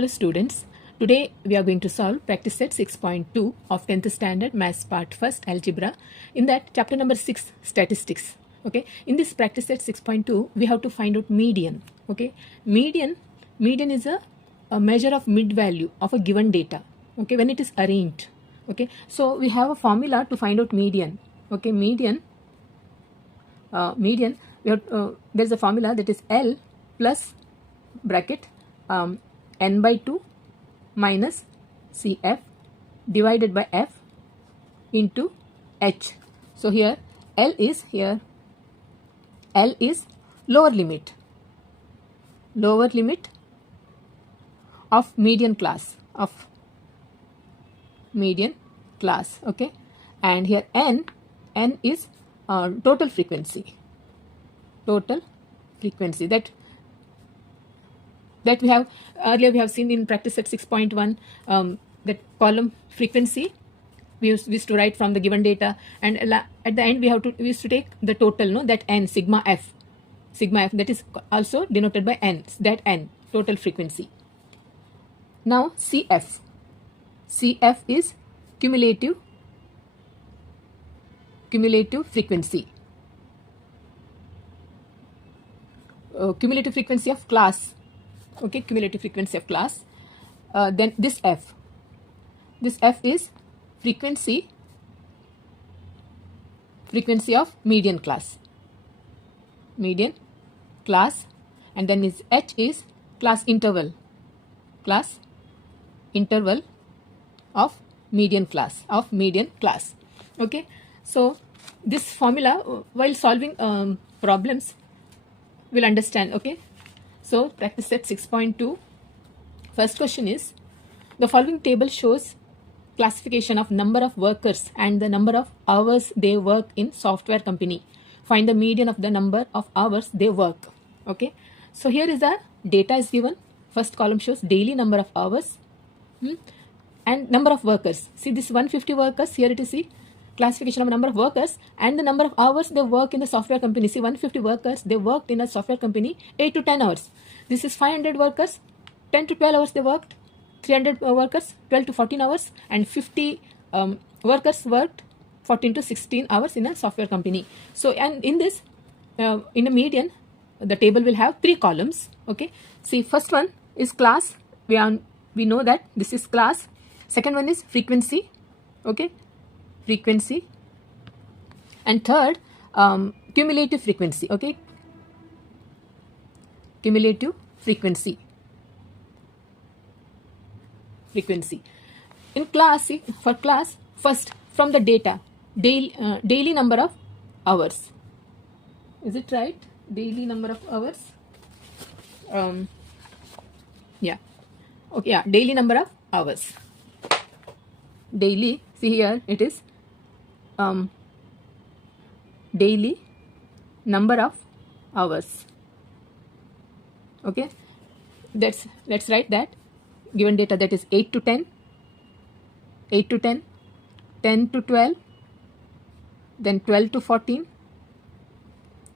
Hello students, today we are going to solve practice set 6.2 of 10th standard maths part 1st algebra. In that chapter number 6 statistics. Okay, in this practice set 6.2 we have to find out median. Okay, median is a measure of mid value of a given data. Okay, when it is arranged. Okay, so we have a formula to find out median. Okay, median we have, there's a formula that is L plus bracket n by 2 minus CF divided by F into H. So here L is lower limit of median class okay, and here n is total frequency that we have earlier we have seen in practice at 6.1 that column frequency we used to write from the given data, and at the end we used to take the total, no, that n sigma f that is also denoted by n, that n total frequency. Now CF is cumulative frequency, cumulative frequency of class. Okay, cumulative frequency of class. Then this F is frequency of median class, and then is H is class interval of median class. Okay, so this formula while solving problems we'll understand. Okay, so practice set 6.2. First question is, the following table shows classification of number of workers and the number of hours they work in software company. Find the median of the number of hours they work. Okay, so here is the data is given. First column shows daily number of hours and number of workers. See this 150 workers, here it is the classification of number of workers and the number of hours they work in the software company. See 150 workers, they worked in a software company 8 to 10 hours. This is 500 workers, 10 to 12 hours they worked, 300 workers, 12 to 14 hours, and 50 workers worked 14 to 16 hours in a software company. So, and in this, in a median, the table will have 3 columns. Okay, see first one is class, we know that this is class. Second one is frequency, okay, frequency, and third cumulative frequency. Okay, cumulative frequency. In class, see, for class, first from the data, daily number of hours. Is it right? Daily number of hours. Yeah. Okay. Yeah. Daily number of hours. Daily. See here it is. Daily number of hours. Okay. Let's write that. Given data, that is 8 to 10, 10 to 12, then 12 to 14,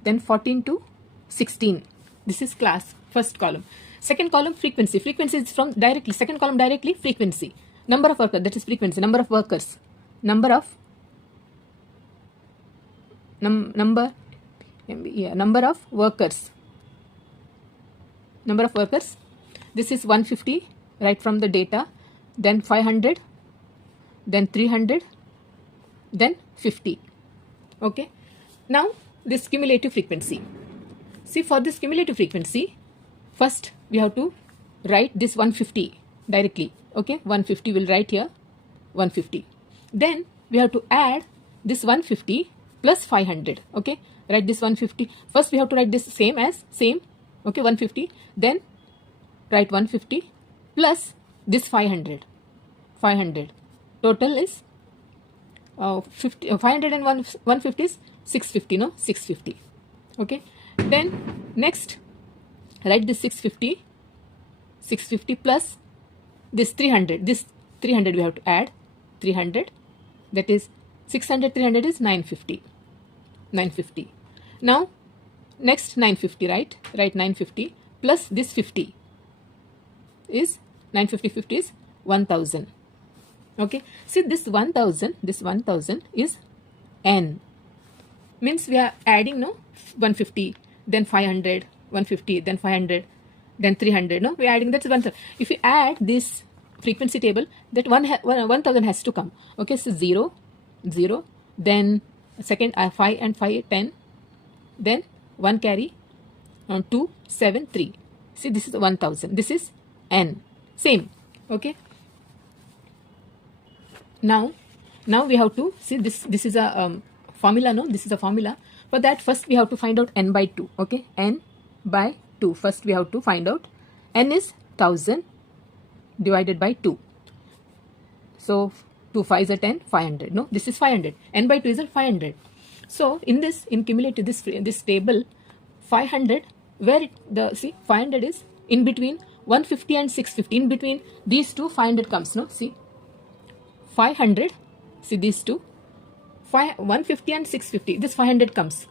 then 14 to 16. This is class, first column. Second column, frequency. Frequency is from directly, second column directly, frequency. Number of workers, that is frequency. Number of workers. Number of workers. Number of workers. This is 150. Right from the data, then 500, then 300, then 50. Okay, now this cumulative frequency. See, for this cumulative frequency, first we have to write this 150 directly. Okay, 150 will write here 150. Then we have to add this 150 plus 500. Okay, write this 150. First we have to write this same. Okay, 150. Then write 150 plus this 500. Total is 500 and 150 is 650. No, 650. Okay. Then next write this 650 plus this 300. This 300 we have to add 300. That is 600. 300 is 950. Now next 950. Write 950 plus this 50 is 950 50 is 1000. Okay, see this 1000 is n, means we are adding, no, 150, then 500, 150, then 500, then 300, no, we are adding, that's 1000. If you add this frequency table, that 1000 has to come. Okay, so 0 0, then second 5 and 5 10, then 1 carry, 2 7 3. See, this is 1000, this is n, same. Okay, now we have to see this is a formula, no, this is a formula. For that, first we have to find out n by 2. Okay, n by 2, first we have to find out. N is 1000 divided by 2, so 2 5s are 10, 500, no, this is 500, n by 2 is 500. So in this, in cumulative, this table, 500, where see 500 is in between 150 and 650, in between these two 500 comes, no, see 500, see these two, 150 and 650, this 500 comes,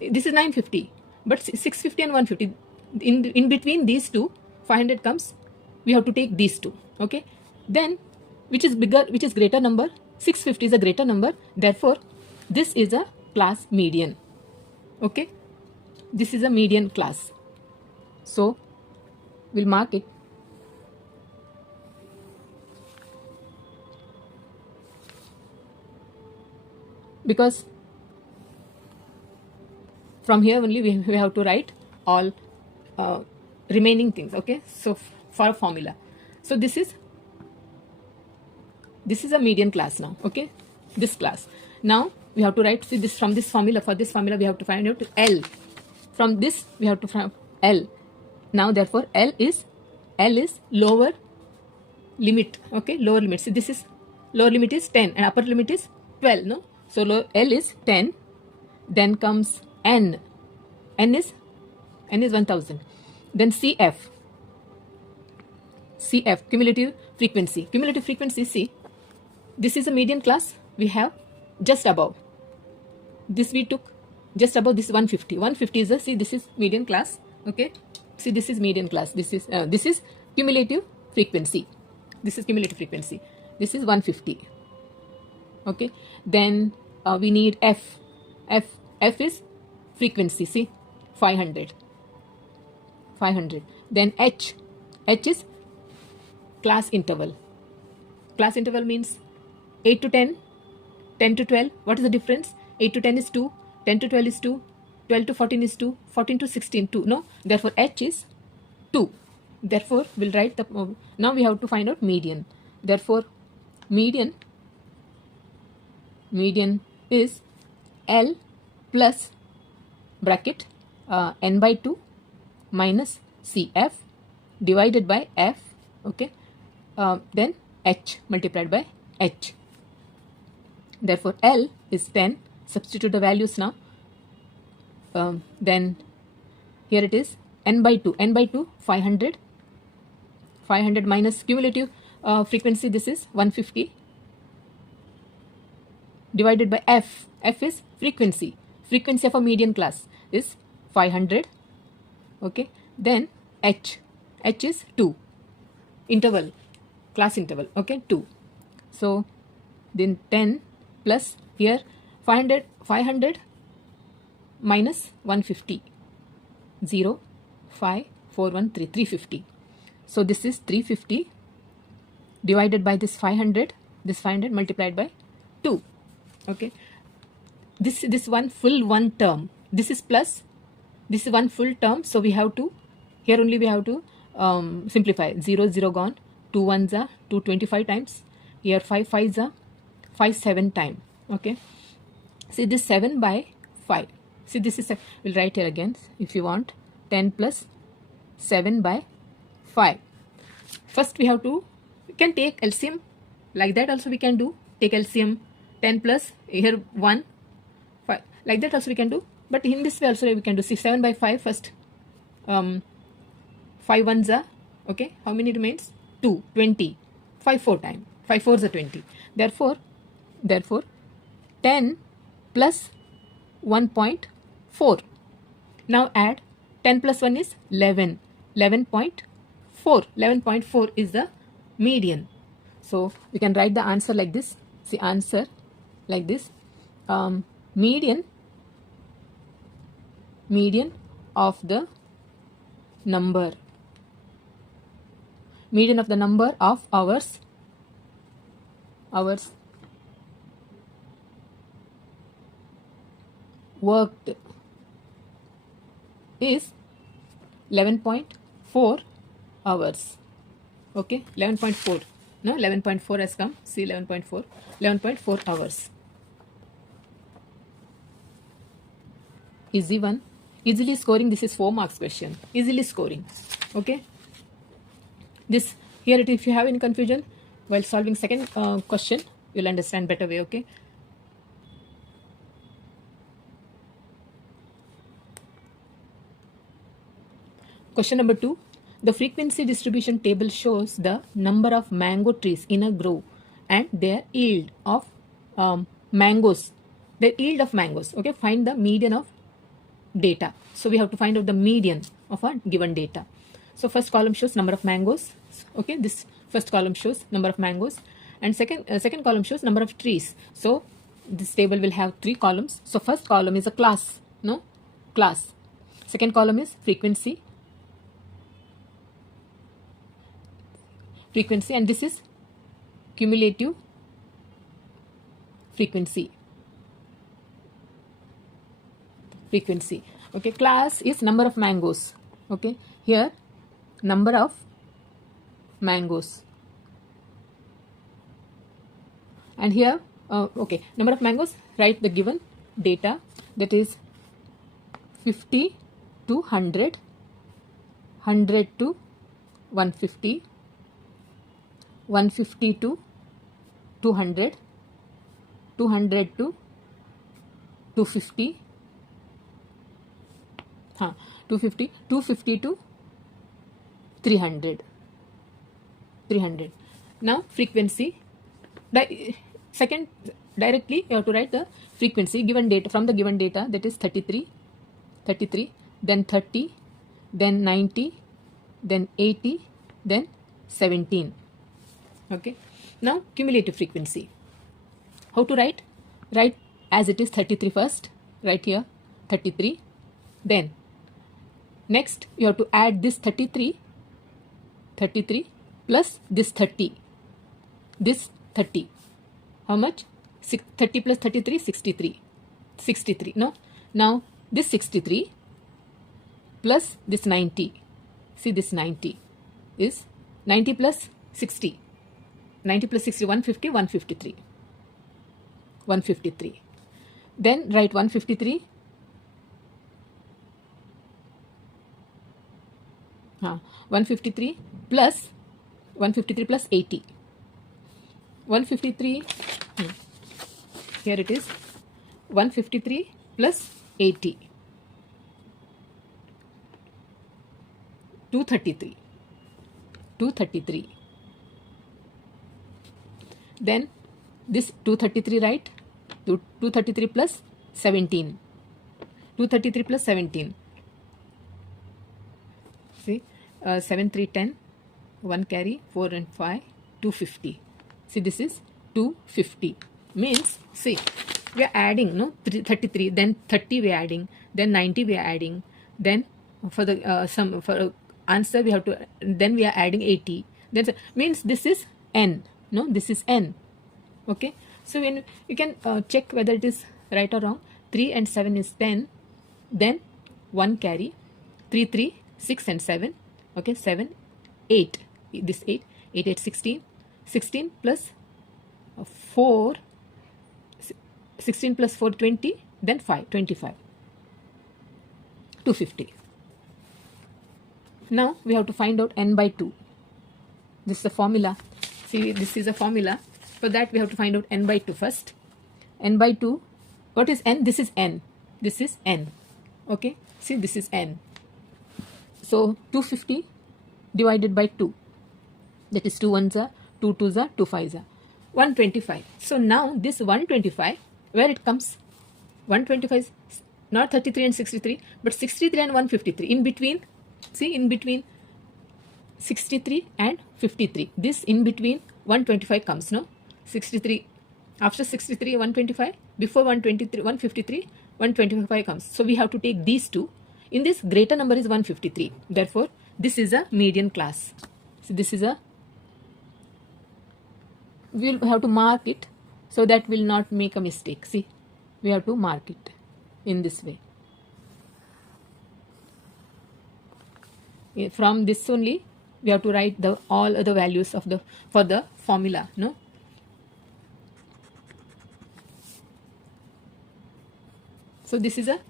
this is 950, but 650 and 150, in between these two 500 comes, we have to take these two. Okay, then which is bigger, which is greater number? 650 is a greater number, therefore this is a class median. Okay, this is a median class, so we'll mark it. Because from here only we have to write all remaining things. Okay, so for a formula, so this is a median class now. Okay, this class, now we have to write, see this, from this formula, for this formula we have to find out L, from this we have to find L. Now therefore L is lower limit. Okay, lower limit, see this is lower limit is 10 and upper limit is 12, no, so L is 10, then comes N is 1000, then CF, cumulative frequency, see this is a median class, we have just above this, we took just above this 150 is a, see this is median class. Okay, see this is median class, this is cumulative frequency, this is 150. Okay, then we need F is frequency, see 500, then H is class interval means 8 to 10, 10 to 12, what is the difference? 8 to 10 is 2, 10 to 12 is 2, 12 to 14 is 2, 14 to 16 2, no, therefore H is 2, therefore we'll write the, now we have to find out median, therefore median is L plus bracket n by 2 minus CF divided by F. Okay, then H multiplied by H. Therefore L is 10, substitute the values now, then here it is n by 2 500 minus cumulative frequency, this is 150, divided by F is frequency of a median class is 500. Okay, then H is 2, interval, class interval. Okay, 2, so then 10 plus here 500 minus 150, 0 5 4 1 3 350, so this is 350 divided by this 500 multiplied by 2. Okay, this one full one term, this is plus, this is one full term, so we have to, here only we have to simplify, 0 0 gone, 2 1s are 2 25 times, here 5 5s are 5 7 time. Okay, see this 7 by 5, see this is, we'll write here again if you want, 10 plus 7 by 5. First we have to, we can take LCM, like that also we can do, take LCM, 10 plus here 1 5, like that also we can do, but in this way also we can do. See 7 by 5, first 5 1s are, okay, how many remains? 2 20, 5 4 time, 5 4s are 20, therefore 10 plus 1.4. Now add 10 plus 1 is 11, 11.4. 4. 11.4 is the median. So you can write the answer like this. See, answer like this. Median of the number. Median of the number of hours worked is 11.4 hours. Okay, 11.4. No, 11.4 has come. See, 11.4. 11.4 hours. Easy one. Easily scoring. This is 4 marks question. Easily scoring. Okay. This here it. If you have any confusion while solving second question, you'll understand better way. Okay. Question number 2. The frequency distribution table shows the number of mango trees in a grove and their yield of mangoes. The yield of mangoes. Okay. Find the median of data. So we have to find out the median of a given data. So first column shows number of mangoes. Okay. This first column shows number of mangoes, and second column shows number of trees. So this table will have 3 columns. So first column is a class. No, class. Second column is frequency, and this is cumulative frequency. Okay, class is number of mangoes. Okay, here number of mangoes, and here okay, number of mangoes. Write the given data, that is 50 to 100, 100 to 150, 150 to 200, 200 to 250, 250 to 300. Now frequency. Second, directly you have to write the frequency given data from the given data, that is 33, then 30, then 90, then 80, then 17. Okay. Now cumulative frequency. How to write? Write as it is 33 first. Right here 33. Then next you have to add this 33 plus this 30. This 30. How much? 30 plus 33, 63. 63. No. Now this 63 plus this 90. See, this 90 is 90 plus 60. 90 plus 60, 150, 153. 153. Then write 153. 153 plus 80. 153. Here it is. 153 plus 80. 233. 233. Then this 233, right? 233 plus 17. 233 plus 17. See, 7, 3, 10. 1 carry, 4 and 5, 250. See, this is 250. Means, see, we are adding, no, 33, then 30 we are adding, then 90 we are adding, then for the for answer we have to, then we are adding 80. Then means this is n. No, this is n. Okay. So when you can check whether it is right or wrong. 3 and 7 is 10. Then 1 carry. 3, 3, 6 and 7. Okay, 7, 8. This 8, 8, 8, 16. 16 plus 4. 16 plus 4, 20. Then 5, 25. 250. Now we have to find out n by 2. This is a formula. See, this is a formula. For that we have to find out n by 2 first. N by 2. What is n? This is n. This is n. Okay. See, this is n. So 250 divided by 2. That is 2 ones are, 2 twos are, 2 fives are. 125. So now this 125, where it comes? 125 is not 33 and 63, but 63 and 153. In between, see, in between 63 and 53. This in between 125 comes, no? 63, after 63, 125, before 123, 153, 125 comes. So we have to take these two. In this, greater number is 153. Therefore, this is a median class. So this is a, we'll have to mark it so that we'll not make a mistake. See, we have to mark it in this way. From this only, we have to write the all other values of the for the formula, no? So this is a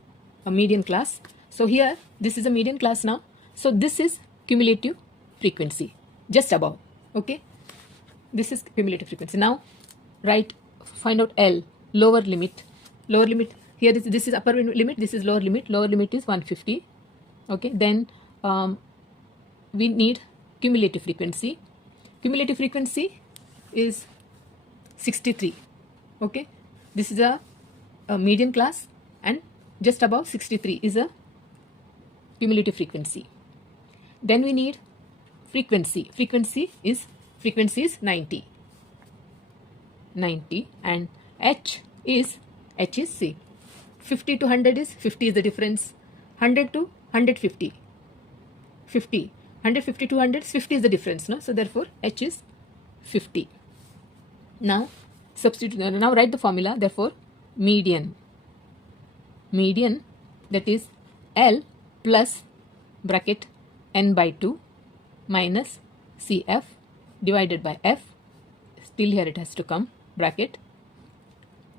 median class. So here, this is a median class now. So this is cumulative frequency, just above, okay? This is cumulative frequency. Now, find out L, lower limit. Lower limit, here this is upper limit, this is lower limit. Lower limit is 150, okay? Then we need cumulative frequency. Cumulative frequency is 63, okay? This is a median class, and just above 63 is a cumulative frequency. Then we need frequency. Frequency is 90, and H is C. 50 to 100 is 50 is the difference. 100 to 150, 50. 150 to 100, 50 is the difference, no? So therefore, H is 50. Now, substitute. Now write the formula. Therefore, median, that is L plus bracket n by 2 minus CF divided by F. Still here it has to come, bracket,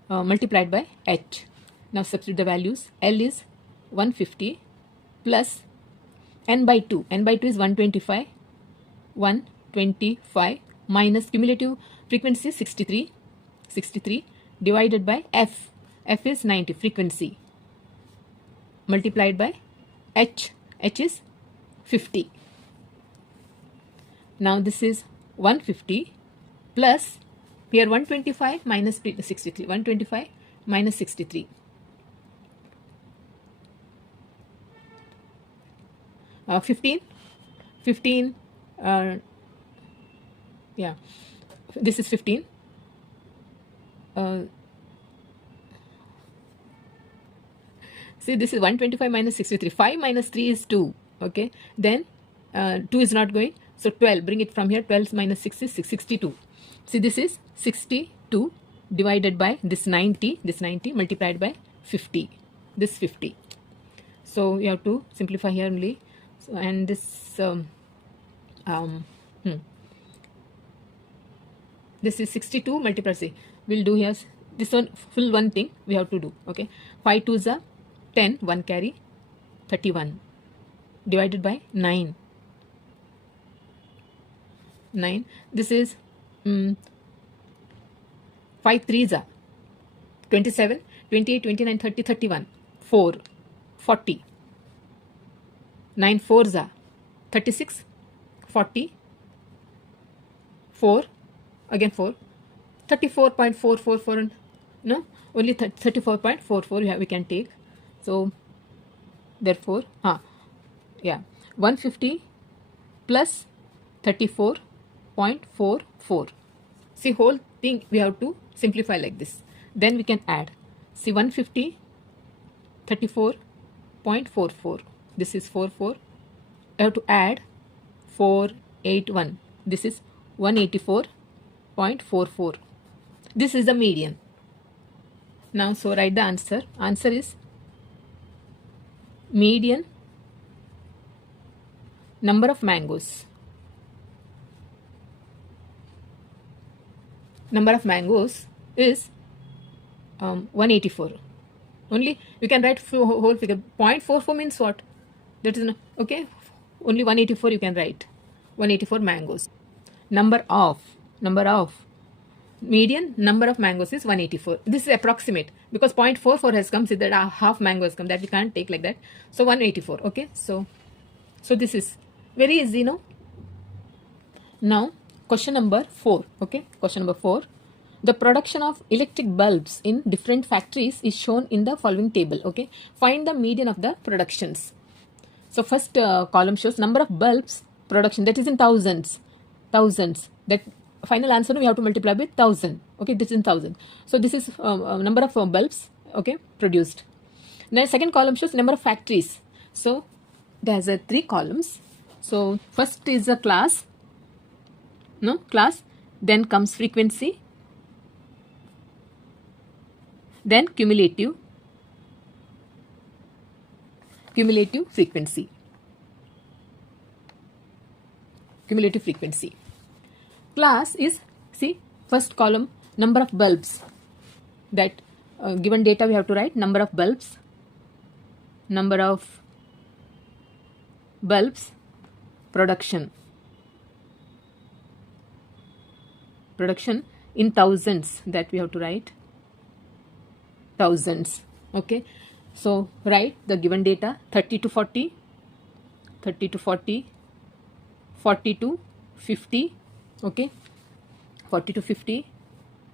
multiplied by H. Now substitute the values. L is 150 plus n by 2. N by 2 is 125. 125 minus cumulative frequency 63 divided by F. F is 90, frequency, multiplied by H. H is 50. Now this is 150 plus, here 125 minus 63. 125 minus 63. 15, yeah, this is 15. See, this is 125 minus 63. 5 minus 3 is 2, okay? Then 2 is not going, so 12, bring it from here. 12 minus 6 is 62. See, this is 62 divided by this 90 multiplied by 50, this 50. So you have to simplify here only. So, and this this is 62 multiplied. See, we'll do here this one, full one thing we have to do, okay? 5 2s are 10, 1 carry, 31 divided by 9. This is 5 3s are 27, 28, 29, 30, 31, 4, 40. 9 4s are 36, 40, 4, again 4, 34.444, no, only 34.44 we can take. So therefore, 150 plus 34.44. See, whole thing we have to simplify like this. Then we can add. See, 150, 34.44. This is 44. I have to add 481. This is 184.44. This is the median. Now, so write the answer. Answer is median number of mangoes. Number of mangoes is 184. Only you can write whole figure. 0.44 means what? That is, okay, only 184 you can write. 184 mangoes. Number of median number of mangoes is 184. This is approximate because 0.44 has come, so that half mango has come, that we can't take like that. So 184, okay? So this is very easy, no? Now question number 4, okay? Question number 4. The production of electric bulbs in different factories is shown in the following table, okay? Find the median of the productions. So first column shows number of bulbs production, that is in thousands. That final answer we have to multiply with 1000. Okay, this is in 1000. So this is number of bulbs, okay, produced. Now second column shows number of factories. So there's a 3 columns. So first is a class, then comes frequency, then cumulative frequency. Class is, see, first column, number of bulbs. That given data we have to write number of bulbs, production in thousands, that we have to write thousands. Okay, so write the given data 30 to 40, 40 to 50, okay, 40 to 50,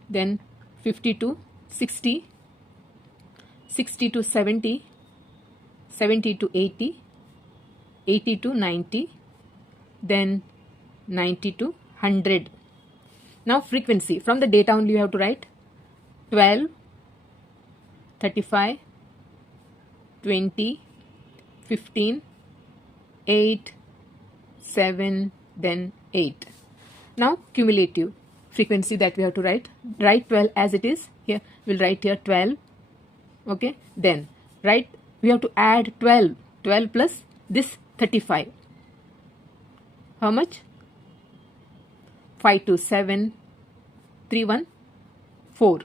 then 50 to 60, 60 to 70, 70 to 80, 80 to 90, then 90 to 100. Now frequency, from the data only you have to write 12, 35, 20, 15, 8, 7, then 8. Now cumulative frequency, that we have to write 12 as it is here. We'll write here 12. Okay, then we have to add 12 plus this 35. How much? 5 to 7, 3 1 4,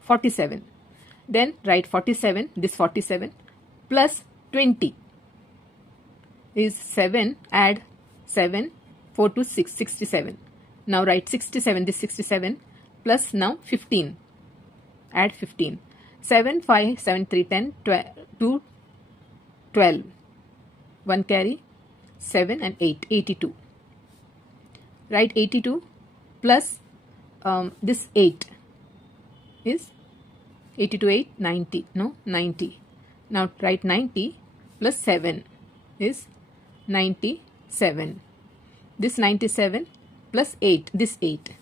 47. Then write 47, this 47 plus 20 is 7, add 7, 4 to 6, 67. Now write 67, this 67 plus now 15, add 15. 7, 5, 7, 3, 10, 2, 12. 1 carry, 7 and 8, 82. Write 82 plus this 8 is 82, 8, 90. No, 90. Now write 90 plus 7 is 97. This 97 plus 8, this 8,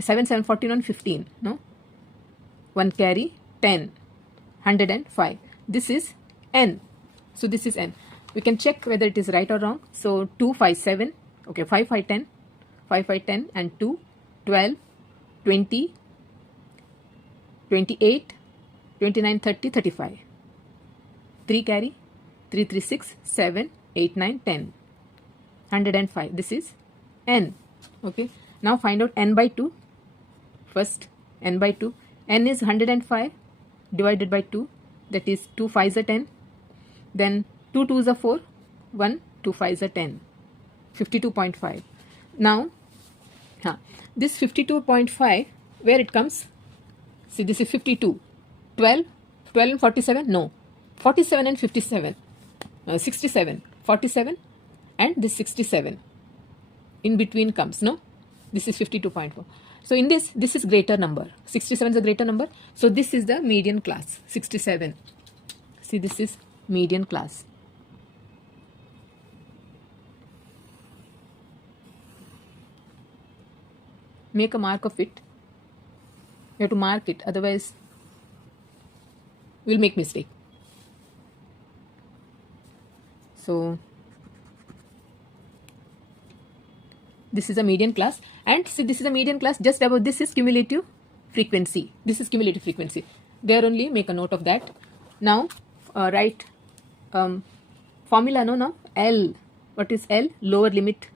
7, 7, 14, 15. No, 1 carry, 10, 105. This is N. So this is N. We can check whether it is right or wrong. So 2, 5, 7. Okay, 5, 5, 10. 5, 5, 10 and 2, 12, 20, 28, 29, 30, 35. 3 carry, 3, 3, 6, 7, 8, 9, 10. 105. This is N. Okay. Now find out N by 2. First, N by 2. N is 105 divided by 2. That is 2 5s are 10. Then 2 2s are 4. 1 2 5s are 10. 52.5. Now, this 52.5, where it comes? See, this is 52. 12 and 47? No. 47 and 57. 67. 47 and this 67. In between comes, no? This is 52.4. So in this is greater number. 67 is a greater number. So this is the median class, 67. See, this is median class. Make a mark of it. You have to mark it, otherwise we'll make mistake. So this is a median class, and see, this is a median class. Just above this is cumulative frequency. This is cumulative frequency. There only make a note of that. Now write formula. No, now L. What is L? Lower limit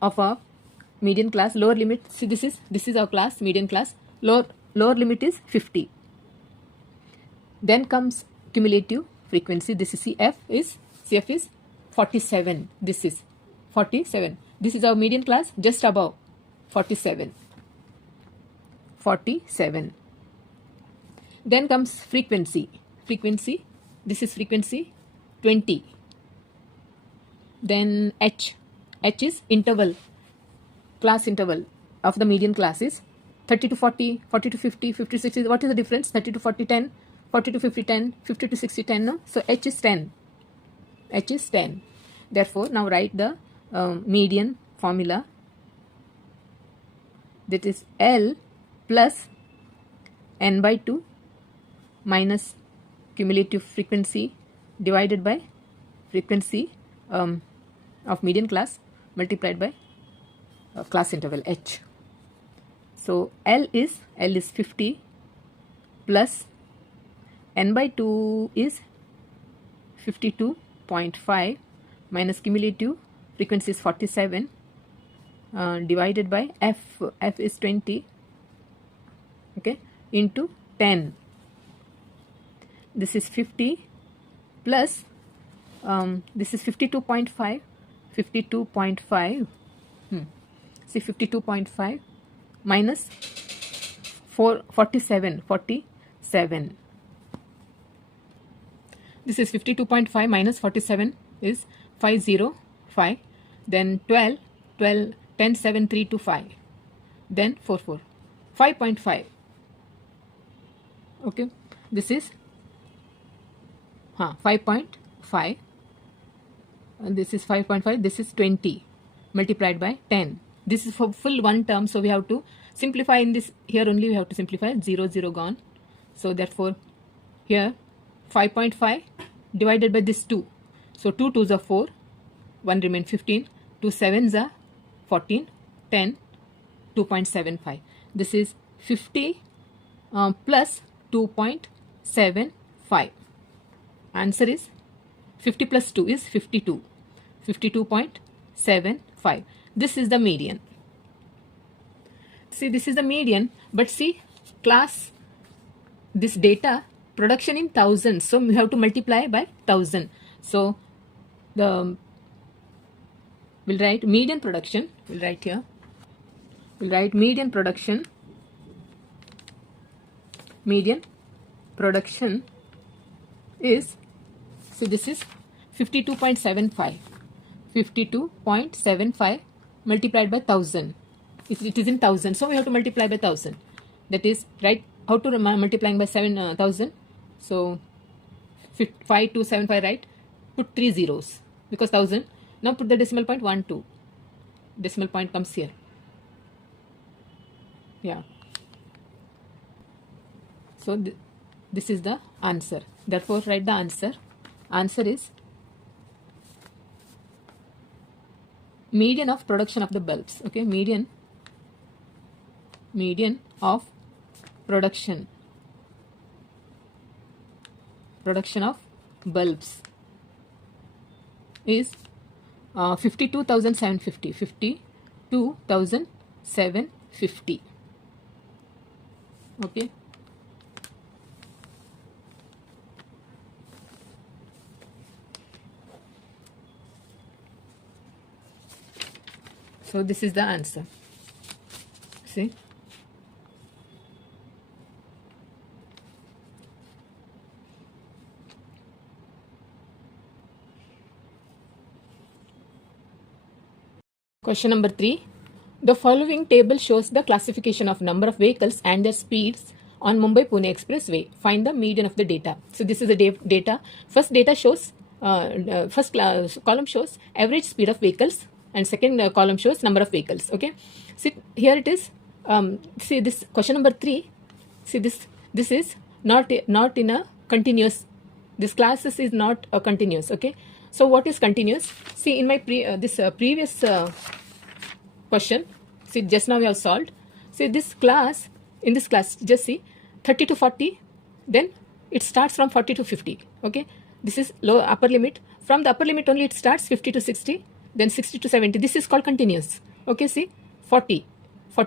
of a median class. Lower limit. See, this is our class, median class. Lower limit is 50. Then comes cumulative frequency. This is CF is 47. This is 47. This is our median class, just above 47. 47. Then comes frequency. This is frequency 20. Then H is interval. Class interval of the median class is 30 to 40, 40 to 50, 50 to 60. What is the difference? 30 to 40, 10, 40 to 50, 10, 50 to 60, 10. No? So H is 10. H is 10. Therefore, now write the median formula, that is L plus n by 2 minus cumulative frequency divided by frequency of median class multiplied by class interval H. So L is 50 plus n by 2 is 52.5 minus cumulative frequency is 47 divided by F is 20, okay, into 10. This is 50 plus this is 52.5 see 52.5 minus 47. This is 52.5 minus 47 is 505, then 12 10 7 3 2 5, then 4 5.5. okay, this is 5.5, and this is 5.5, this is 20 multiplied by 10. This is for full one term, so we have to simplify in this. Here only we have to simplify, 0 gone, so therefore here 5.5 divided by this 2, so 2 2s are 4, 1 remain 15, 2 7s are 14, 10, 2.75. This is 50 plus 2.75. Answer is 50 plus 2 is 52, 52.75. This is the median. See, this is the median, but see, class, this data production in thousands, so we have to multiply by 1000. So we'll write median production, we'll write here, we'll write median production is, so this is 52.75 multiplied by 1000. It is in 1000, so we have to multiply by 1000. That is, right, how to multiplying by 7000. So 5275, right, put 3 zeros because 1000. Now put the decimal point 1 2, decimal point comes here, yeah. So this is the answer. Therefore write the answer. Answer is median of production of the bulbs. Okay, median of production of bulbs is 52,750. Okay. So this is the answer. See. Question number 3. The following table shows the classification of number of vehicles and their speeds on Mumbai-Pune Expressway. Find the median of the data. So this is the data. First data shows, first column shows average speed of vehicles, and second column shows number of vehicles. Okay. See, here it is. See this question number 3. See this is not in a continuous. This classes is not a continuous. Okay. So what is continuous? See, in my previous question, see, just now we have solved. See, this class, in this class, just see 30 to 40, then it starts from 40 to 50. Okay, this is lower upper limit. From the upper limit only it starts 50 to 60, then 60 to 70. This is called continuous. Okay, see, 40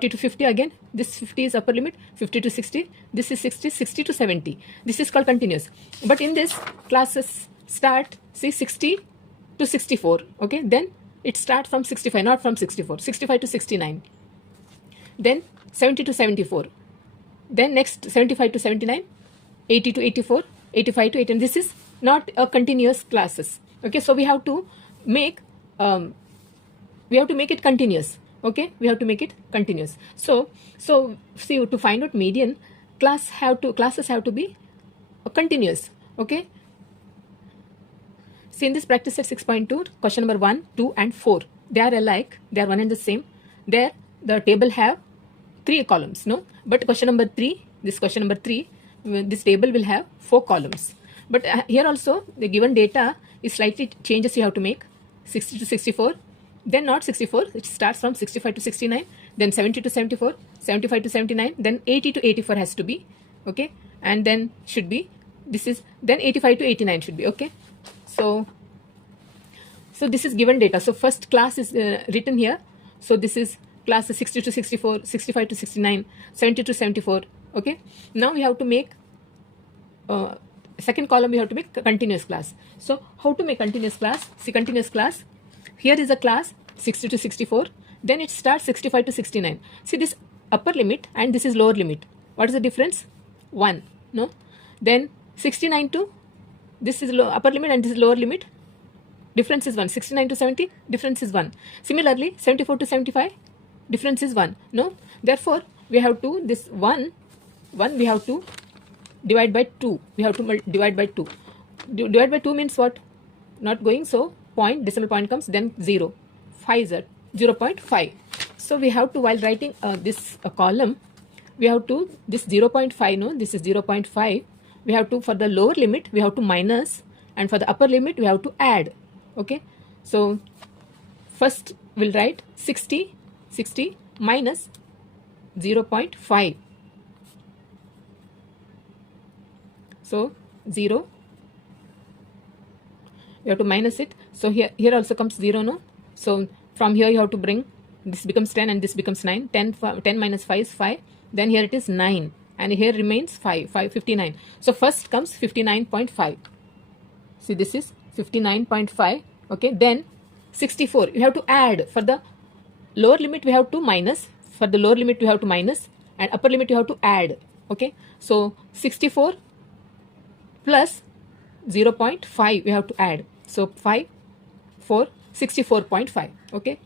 to 50 again. This 50 is upper limit, 50 to 60. This is 60 to 70. This is called continuous. But in this classes start, see, 60 to 64. Okay, then it starts from 65, not from 64. 65 to 69. Then 70 to 74. Then next 75 to 79, 80 to 84, 85 to 80. This is not a continuous classes. Okay, so we have to make it continuous. Okay, we have to make it continuous. So see, to find out median, classes have to be continuous. Okay. See, in this practice set 6.2, question number 1, 2 and 4, they are alike, they are one and the same. There the table have 3 columns, no? But question number 3, this question number 3, this table will have 4 columns. But here also the given data is slightly changes you have to make. 60 to 64, then not 64, it starts from 65 to 69, then 70 to 74, 75 to 79, then 80 to 84 has to be, okay? And then should be, this is, then 85 to 89 should be, okay? So this is given data. So first class is written here. So this is class is 60 to 64, 65 to 69, 70 to 74, okay? Now we have to make second column, we have to make continuous class. So how to make continuous class? See, continuous class, here is a class 60 to 64, then it starts 65 to 69. See, this upper limit and this is lower limit. What is the difference? 1, no? Then 69 to, this is upper limit and this is lower limit, difference is 1. 69 to 70, difference is 1. Similarly, 74 to 75, difference is 1, no? Therefore, we have to, this 1 we have to divide by 2. We have to divide by 2. Divide by 2 means what? Not going, so point, decimal point comes, then 0. 5 is 0.5. So we have to, while writing this column, we have to, this 0.5, no, this is 0.5. We have to, for the lower limit, we have to minus, and for the upper limit, we have to add, okay? So first we'll write 60 minus 0.5. So 0, you have to minus it. So here also comes 0, no? So from here you have to bring, this becomes 10 and this becomes 9. 10 minus 5 is 5. Then here it is 9. And here remains 59. So first comes 59.5. See, this is 59.5. Okay, then 64. You have to add. For the lower limit, we have to minus. For the lower limit, we have to minus. And upper limit, you have to add. Okay, so 64 plus 0.5 we have to add. So 5, 4, 64.5. Okay,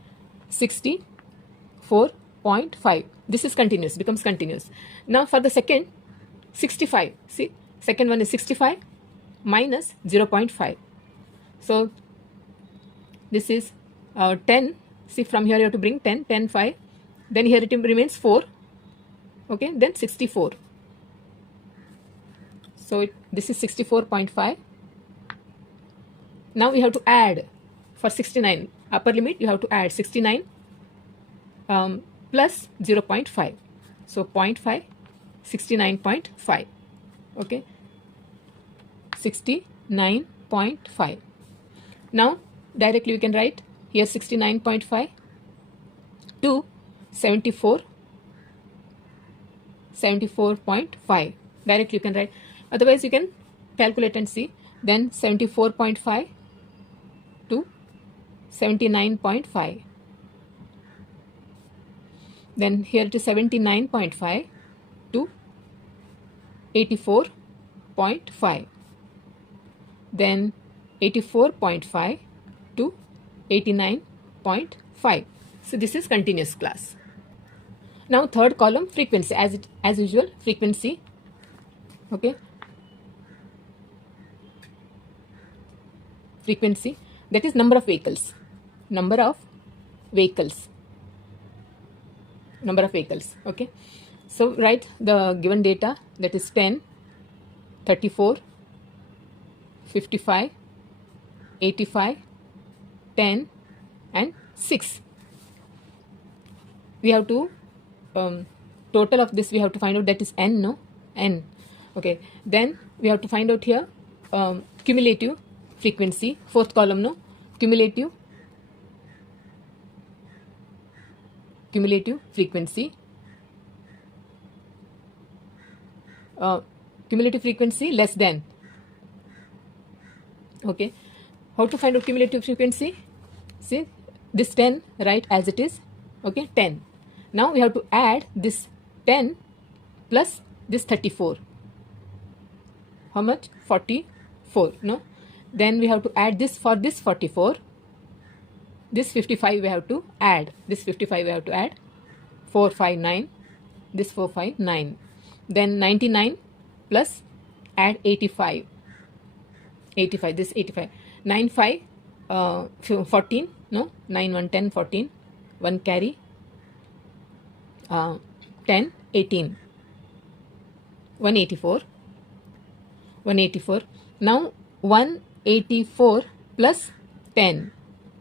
64.5. This is continuous, becomes continuous. Now for the second, 65. See, second one is 65 minus 0.5. So this is 10. See, from here you have to bring 10, 10, 5. Then here it remains 4. Okay, then 64. So this is 64.5. Now we have to add for 69. Upper limit, you have to add 69 plus 0.5. So 0.5, 69.5. Okay, 69.5. Now directly we can write here 69.5 to 74.5. Directly you can write. Otherwise you can calculate and see. Then 74.5 to 79.5. Then here it is 79.5 to 84.5. Then 84.5 to 89.5. So this is continuous class. Now third column, frequency, as usual, frequency. Okay, frequency, that is number of vehicles. Number of vehicles. Okay, so write the given data, that is 10, 34, 55, 85, 10 and 6. We have to total of this we have to find out, that is n, no? N. Okay, then we have to find out here cumulative frequency, fourth column, no? Cumulative frequency. Cumulative frequency less than. Okay, how to find out cumulative frequency? See, this 10 write as it is. Okay, 10. Now we have to add this 10 plus this 34. How much? 44, no? Then we have to add this for this 44. This 55 we have to add. This 55 we have to add. 459. This 459. Then 99 plus add 85. 85. This 85. 9 5 14, no, 9 1 10 14, 1 carry, 10 18, 184, 184. Now 184 plus 10,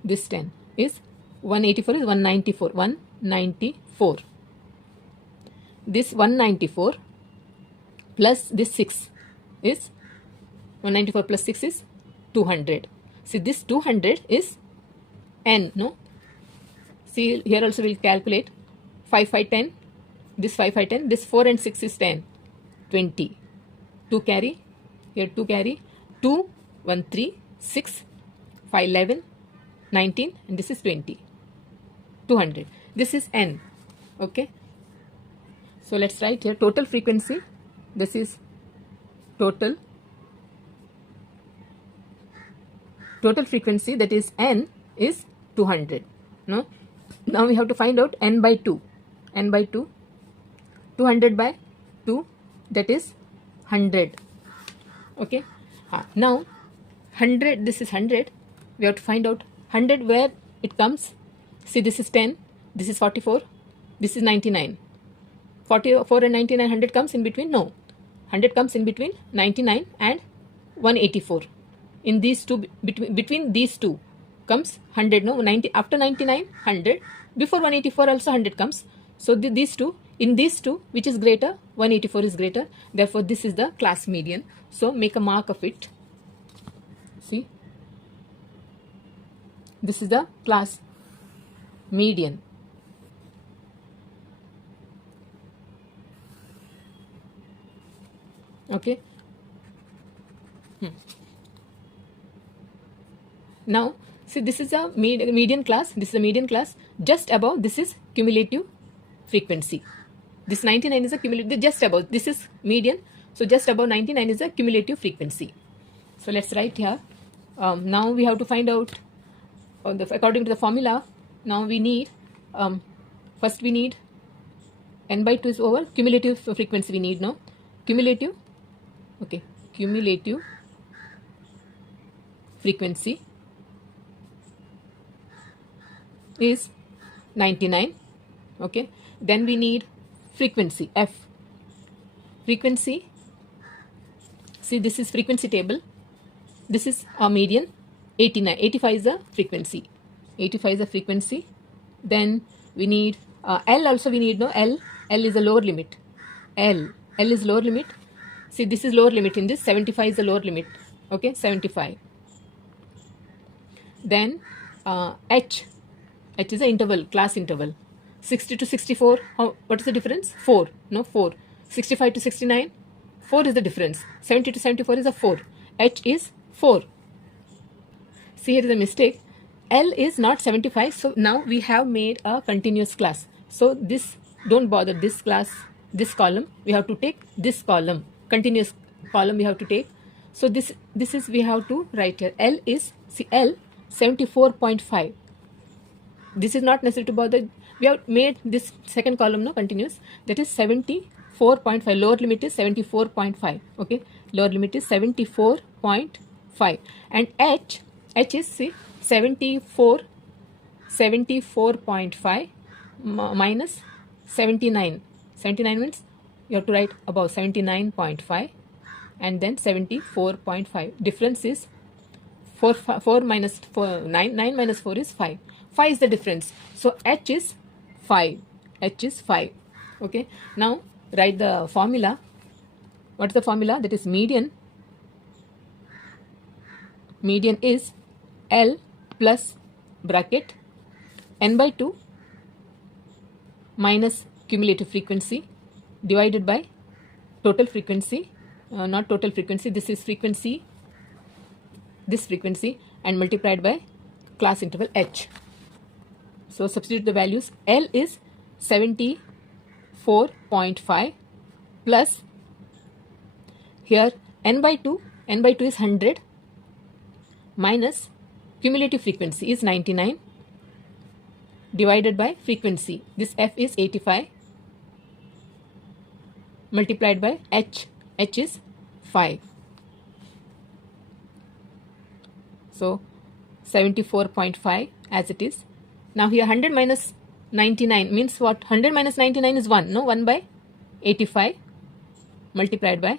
this 10 is 184 is 194, 194. This 194 plus this 6 is 194 plus 6 is 200. See, this 200 is n, no? See, here also we'll calculate 5 5 10, this 5 5 10, this 4 and 6 is 10, 20. 2 carry, here 2 carry, 2 1 3 6 5 11 19, and this is 20, 200. This is n, okay? So let's write here total frequency. This is total frequency, that is n is 200. No, now we have to find out n by 2. N by 2, 200 by 2, that is 100. Okay. Now 100, this is 100. We have to find out 100 where it comes. See, this is 10, this is 44, this is 99. 44 and 99, 100 comes in between? No. 100 comes in between 99 and 184. In these two, between these two comes 100, no? 90, after 99, 100. Before 184 also 100 comes. So these two, in these two, which is greater? 184 is greater. Therefore, this is the class median. So make a mark of it. See, this is the class median. Okay. Now, see, this is a median class. This is a median class. Just above, this is cumulative frequency. This 99 is a cumulative, just above. This is median. So just above 99 is a cumulative frequency. So let's write here. Now we have to find out, according to the formula, now we need, first we need n by 2 is over. Cumulative frequency we need now. Cumulative, okay, cumulative frequency is 99. Okay, then we need frequency, f. Frequency, see, this is frequency table. This is our median, 89. 85 is the frequency. 85 is the frequency. Then we need L also we need, no? L is the lower limit. L is lower limit. See, this is lower limit in this. 75 is the lower limit. Okay, 75. Then H is the interval, class interval. 60 to 64, what is the difference? 4, no, 4. 65 to 69, 4 is the difference. 70 to 74 is a 4. H is 4. See, here is a mistake. L is not 75, so now we have made a continuous class. So this, don't bother this class, this column. We have to take this column, continuous column we have to take. So this is, we have to write here. L is, see, L 74.5. This is not necessary to bother. We have made this second column, no, continuous. That is 74.5. Lower limit is 74.5. Okay, lower limit is 74.5. And H is, see, 74.5 minus 79. 79 means you have to write above 79.5 and then 74.5. Difference is 4 minus 4, 9 minus 4 is 5. 5 is the difference. So H is 5. H is 5. Okay. Now write the formula. What is the formula? That is median. Median is L plus bracket n by 2 minus cumulative frequency divided by total frequency, not total frequency, this is frequency, this frequency, and multiplied by class interval H. So substitute the values. L is 74.5 plus, here n by 2 is 100 minus cumulative frequency is 99 divided by frequency. This F is 85 multiplied by H. H is 5. So 74.5 as it is. Now here 100 minus 99 means what? 100 minus 99 is 1. No, 1 by 85 multiplied by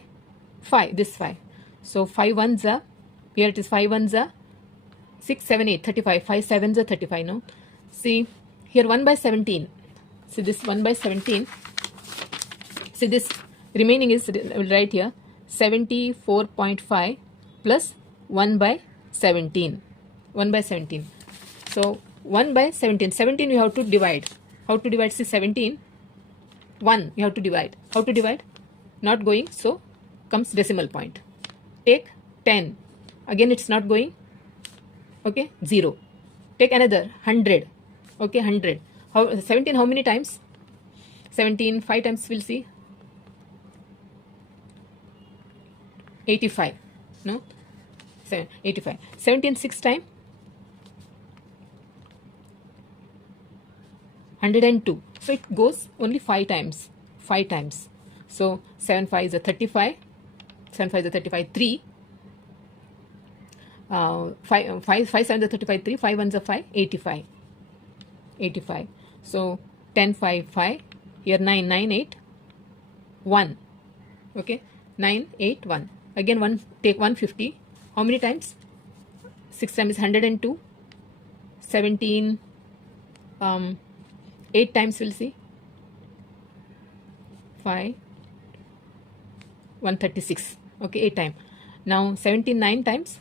5. This 5. So 5 ones are, here it is 5 ones are 6, 7, 8, 35. 5 sevens are 35. No. See here 1 by 17. See this 1 by 17. See this remaining is right here 74.5 plus 1 by 17. 1 by 17. So 1 by 17. 17 you have to divide. How to divide? See 17. 1 you have to divide. How to divide? Not going. So comes decimal point. Take 10. Again it's not going. Okay. 0. Take another 100. Okay. 100. How 17 how many times? 17 5 times we'll see. 85. No. 85. 17 6 times. 102. So it goes only 5 times. 5 times. So 7 5 is a 35. 7 5 is a 35. 3. 5 7 is a 35. 3. 5 1 is a 5. 85. 85. So 10 5 5. Here 9 9 8 1. Okay. 9 8 1. Again 1 take 150. How many times? 6 times is 102. 17 8 times we'll see. 5 136. Okay, 8 times. Now 17 9 times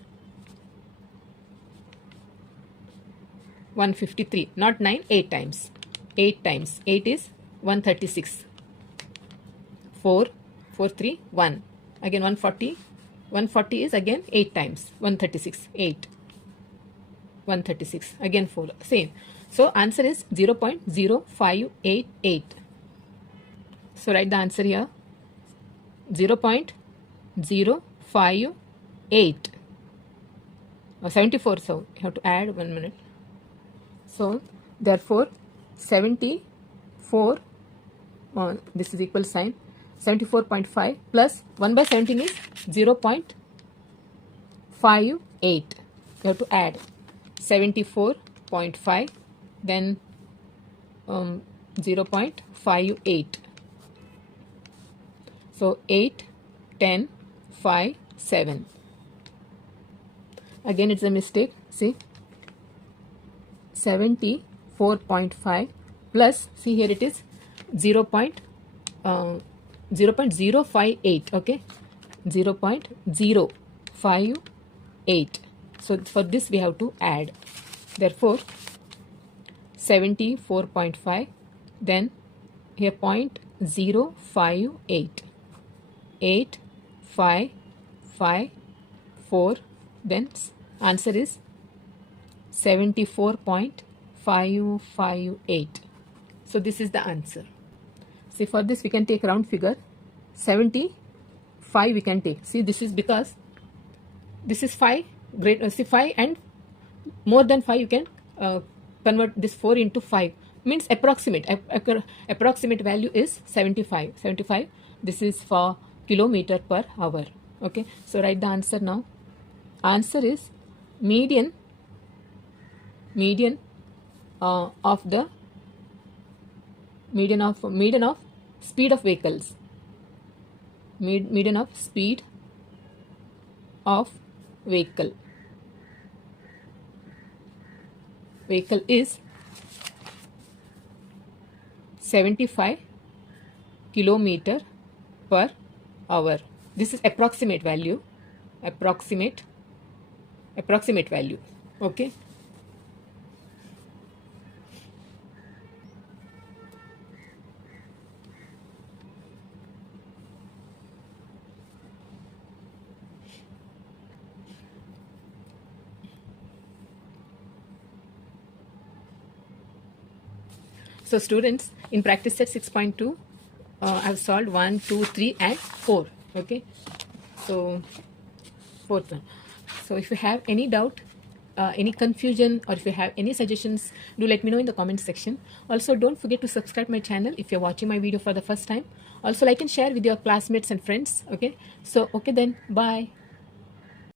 153. Not 9, 8 times. 8 times. 8 is 136. 4 4 3 1. Again 140. 140 is again 8 times. 136. 8. 136. Again 4. Same. So answer is 0.0588. So write the answer here. 0.058. 74. So you have to add 1 minute. So therefore 74. This is equal sign. 74.5 plus 1 by 17 is 0.58. You have to add 74.5, then 0.58. So 8, 10, 5, 7. Again it's a mistake. See 74.5 plus, see here it is 0.058. Okay, 0.058. So for this we have to add. Therefore 74.5, then here 0.058. 8 5 5 4, then answer is 74.558. So this is the answer. See, for this we can take round figure. 75 we can take. See, this is because this is 5 great. See, 5 and more than 5 you can convert this 4 into 5. Means approximate. Approximate value is 75. 75. This is for kilometer per hour. Okay. So write the answer now. Answer is median of the median of speed of vehicles. Median of speed of vehicle is 75 kilometer per hour. This is approximate value. Approximate value. Okay. So students, in practice set 6.2, I have solved 1, 2, 3 and 4. Okay. So fourth one. So if you have any doubt, any confusion, or if you have any suggestions, do let me know in the comment section. Also, don't forget to subscribe my channel if you're watching my video for the first time. Also, like and share with your classmates and friends. Okay. So, okay then, bye.